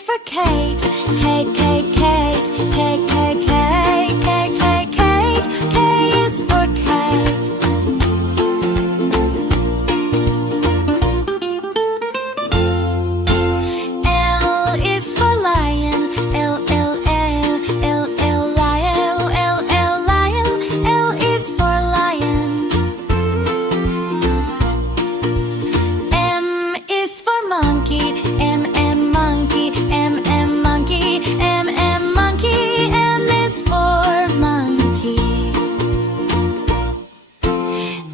is for Kate, Kate, Kate, Kate, Kate, Kate, Kate, Kate, Kate, Kate. K is for Kate. L is for lion, L, L, L, L, L, lion, L, L, lion. L is for lion. M is for monkey, M, M, monkey, M, M, monkey, M, M, monkey. M is for monkey.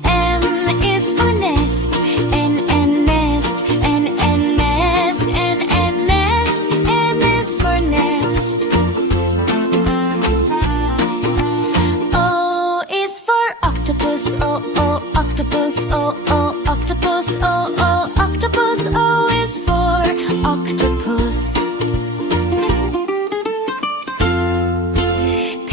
N is for nest, N, N, nest, N, N, nest, N, N, nest. N is for nest. O is for octopus, O, O, octopus, O, O, octopus, O, O, octopus. O is for octopus. P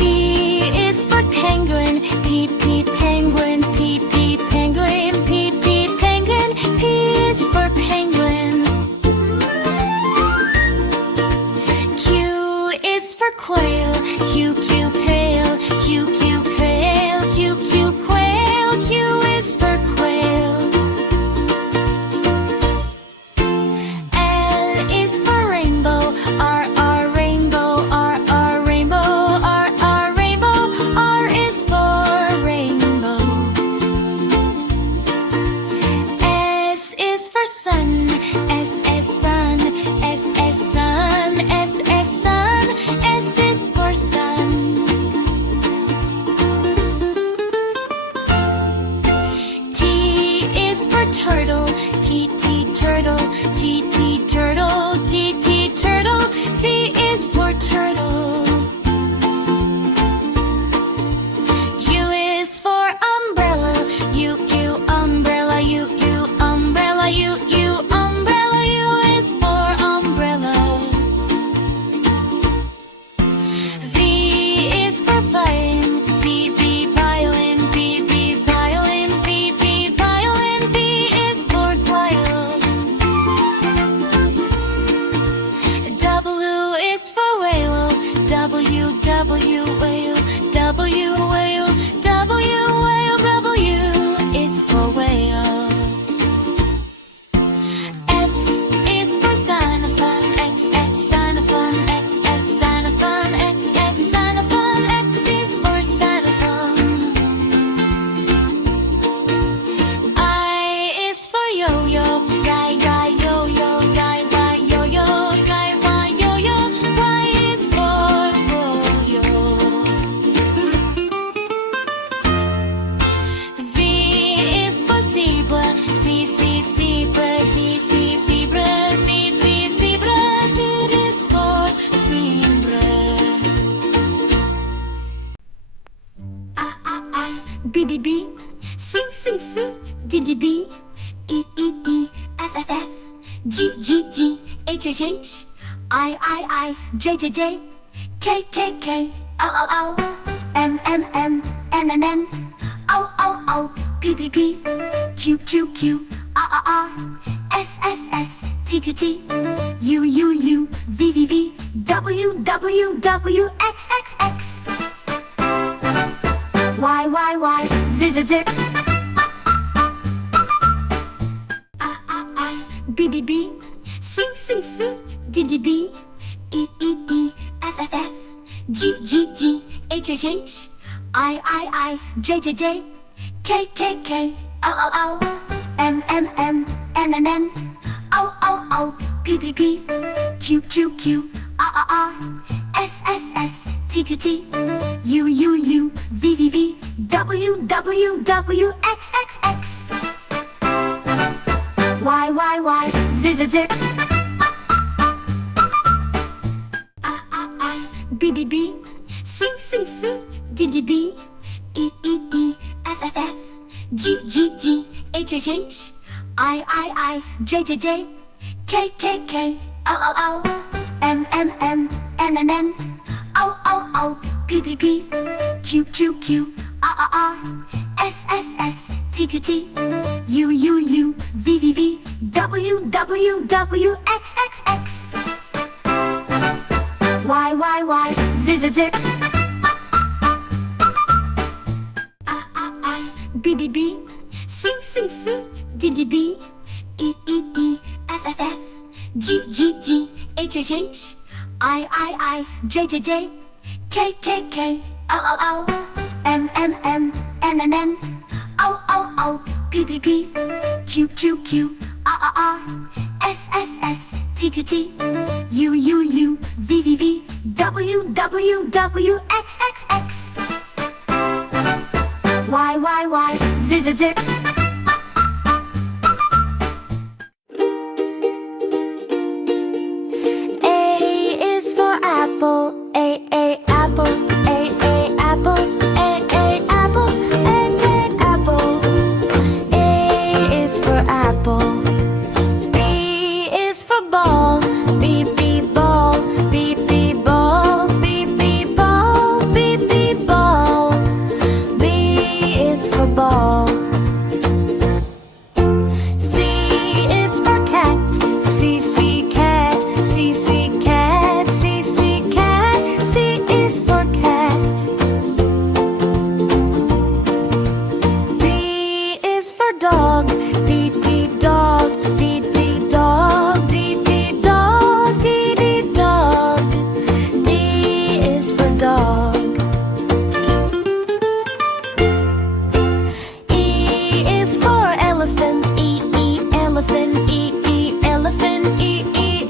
is for penguin, P, P, penguin, P, P, penguin, P, P, penguin. P is for penguin. Q is for quail, Q, Q, quail, Q, Q, quail, Q, Q, quail. Q is for quail. L is for rainbow, R, R, rainbow, R, R, rainbow, R, R, rainbow. R is for rainbow. S is for sun, S, S, sun, S, S, sun, S, S, sun. S is for sun. T is for turtle, T, T, turtle, T, T, turtle, T, T, turtle. T is for turtle. U is for umbrella, U, U, umbrella, U, U, umbrella, U, U, umbrella. U is for umbrella. V is for violin, V, V, violin, V, V, violin, V, V, violin. V is for violin. W is for whale, W, W, whale, W, whale, W, whale. W is for whale. X is for xylophone, X, X, xylophone, X, X, xylophone, X, X, xylophone. X is for xylophone. I is for yo-yo, Y, Y, yo-yo, Y, Y, yo-yo, Y, Y, yo-yo. Y is for yo-yo. Z is for zebra, Z, Z, zebra, Z, Z, zebra, Z, Z, zebra. Z is for zebra. B, B, B, C, C, C, D, D, D, E, E, E, F, F, F, G, G, G, H, H, H, I, J, J, J, K, K, K, L, L, L, M, M, M, N, N, N, O, O, O, P, P, P, Q, Q, Q, R, R, R, S, S, S, T, T, T, U, U, U, V, V, V, W, W, W, X, X, X, Y, Y, Y, Z, Z, Z, B, B, B, C, C, C, D, D, D, E, E, E, F, F, F, G, G, G, H, H, H, I, J, J, J, K, K, K, L, L, L, M, M, M, N, N, N, O, O, O, P, P, P, Q, Q, Q, R, R, R, S, S, S, T, T, T, U, U, U, V, V, V, W, W, W, X, X, X, Y, Y, Y, Z, Z, Z, B, B, B, C, C, C, D, D, D, E, E, E, F, F, F, G, G, G, H, H, H, I, J, J, J, K, K, K, L, L, L, M, M, M, N, N, N, O, O, O, P, P, P, Q, Q, Q, R, R, R, S, S, S, T, T, T, U, U, U, V, V, V, W, W, W, X, X, X, Y, Z, Z, Z. I, B, C, D, D, E, F, G, H, I, J, K, L, M, N, O, P, Q, R, S, T, U, V, W, X, Y, Z, Z. A is for apple, apple, apple, apple, apple. A is for apple. B is for ball, ball, ball, ball, ball. B is for ball. C is for cat, cat, cat, cat. C is for cat. D is for dog, dog, dog, dog, dog. D is for dog. E is for elephant, elephant, elephant,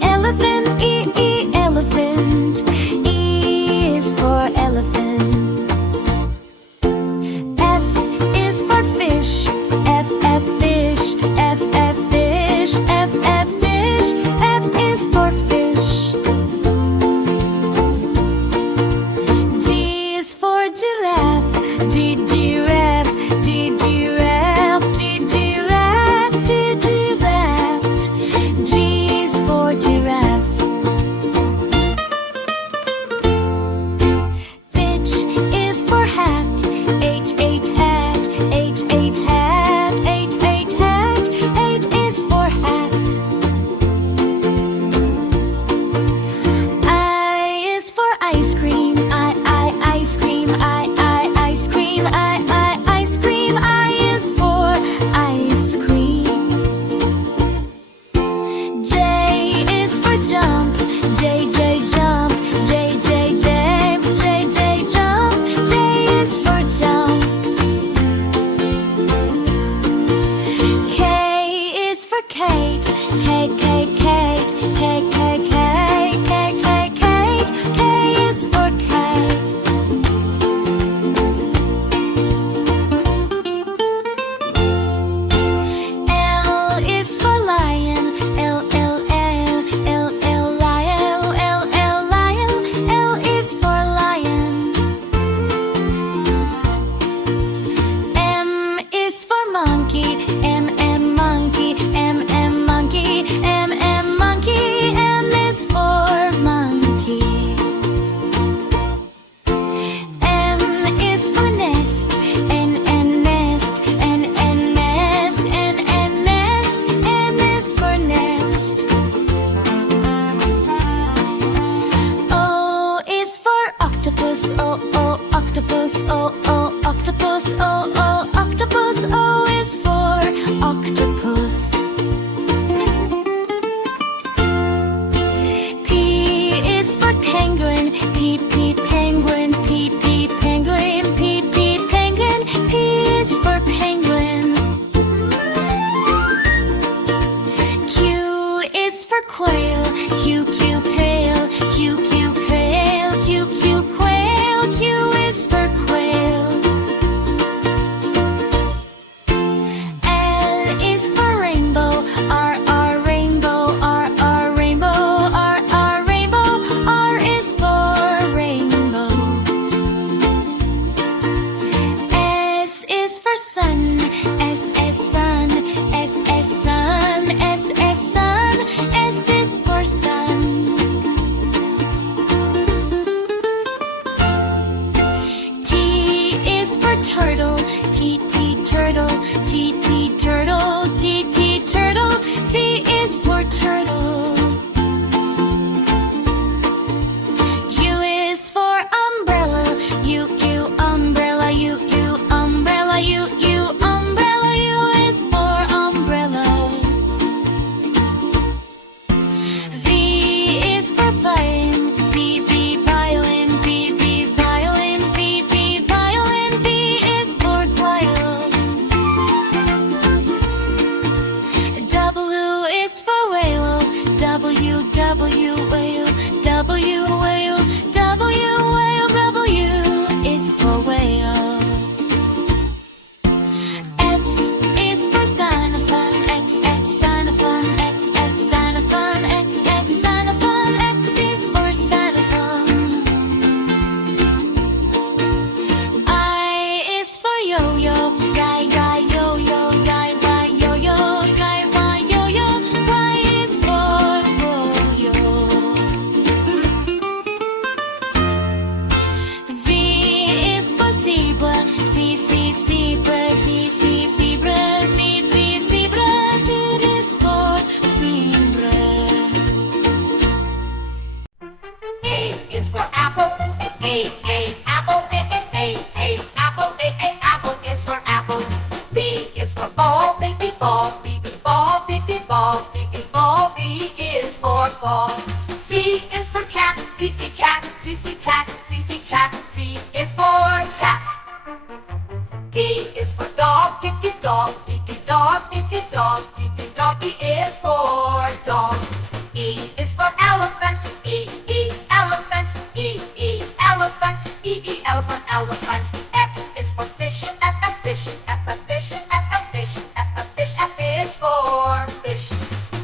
elephant, elephant. E is for elephant. F is for fish, fish, fish, fish. F is for fish. G is for giraffe, giraffe, giraffe, giraffe, giraffe. G is for giraffe. Fitch is for hat, H, hat, H, hat, H, hat. H is for hat. I is for ice cream, ice cream, ice cream, ice cream. I is for ice cream. J is for jump, J, jump, J, jump. J is for jump. K is for Kate, Kate, Kate, Kate, Kate, Kate, Kate, Kate. K is for Kate. L is for lion, L, lion, lion. L is for lion. M is for monkey, M, monkey, M, monkey, M, monkey. M is for monkey. N is for nest, N, nest, N, nest, N, nest. N is for nest. O is for octopus, O, octopus, O, octopus, O, octopus. O is for octopus. P is for penguin, P, penguin, P, penguin, P, penguin. P is for penguin. Q is for quail, Q, quail, Q, quail, Q, quail. Q is for quail. A, apple, apple, apple is for apple. B is for ball, baby ball, baby ball, baby ball, baby ball. B is for ball. C is for cat, C, cat, C, cat, C, cat. C is for cat. D is for dog, dog, dog, dog, dog. D is for dog. E is for elephant, elephant, elephant, elephant, elephant. F is for fish, fish, fish, fish, fish, F is for fish.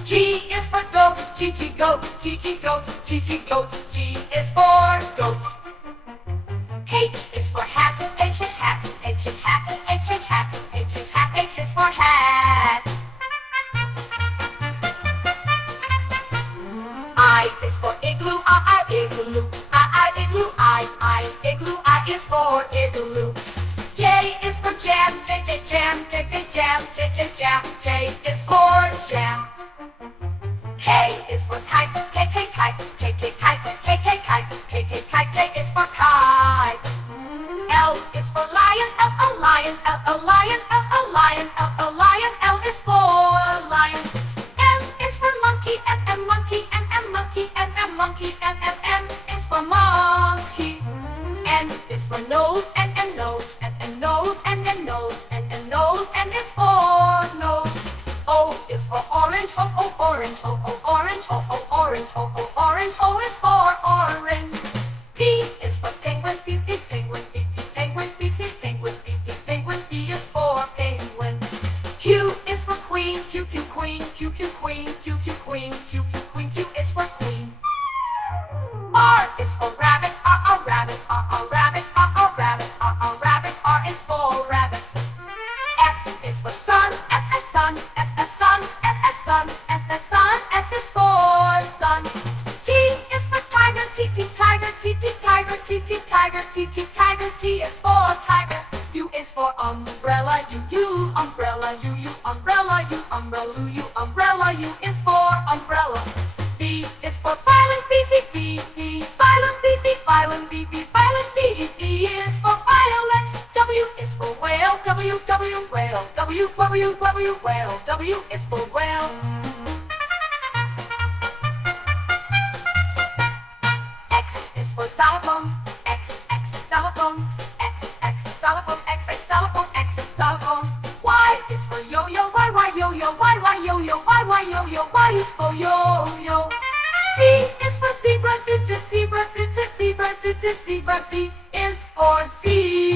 G is for goat, goat, goat, goat. G is for goat. H is for hat, H is hat, H is hat, H is hat, H is hat, H is for hat. I is for igloo, igloo, igloo, igloo, I is for igloo. J is for jam, jam, jam, jam, jam, J is for jam. K is for kite, kite, kite, kite, kite, kite, K is for kite. L is for lion, lion, lion, lion, lion, L is for lion. M is for monkey, monkey, monkey, monkey, M is for monkey. N is for nose, nose, nose, nose, nose, N is for nose. O is for orange, orange, orange, orange, orange, O is for orange. P is for penguin, penguin, penguin, penguin, penguin, P is for penguin. Q is for queen, Q, queen, Q, queen, Q, queen, Q, queen, Q is for queen. R is for rabbit, rabbit, rabbit, rabbit, rabbit, R is for rabbit. S is for sun, sun, sun, sun, sun, S is for sun. T is for tiger, tiger, tiger, tiger, tiger, T is for tiger. U is for umbrella, you, umbrella, you, umbrella, you, umbrella, you, umbrella, U is for umbrella. V is for violent, violent, violent, violent, V is for violet. W is for whale, whale, whale, W is for whale. X is for xylophone, X, xylophone, X, xylophone, X, xylophone, X, xylophone. Y is for yo-yo, Y, yo-yo, Y, yo-yo, Y, yo-yo, Y is for yo-yo. Z is for zebra, zebra, zebra, zebra, zebra, Z is for zebra.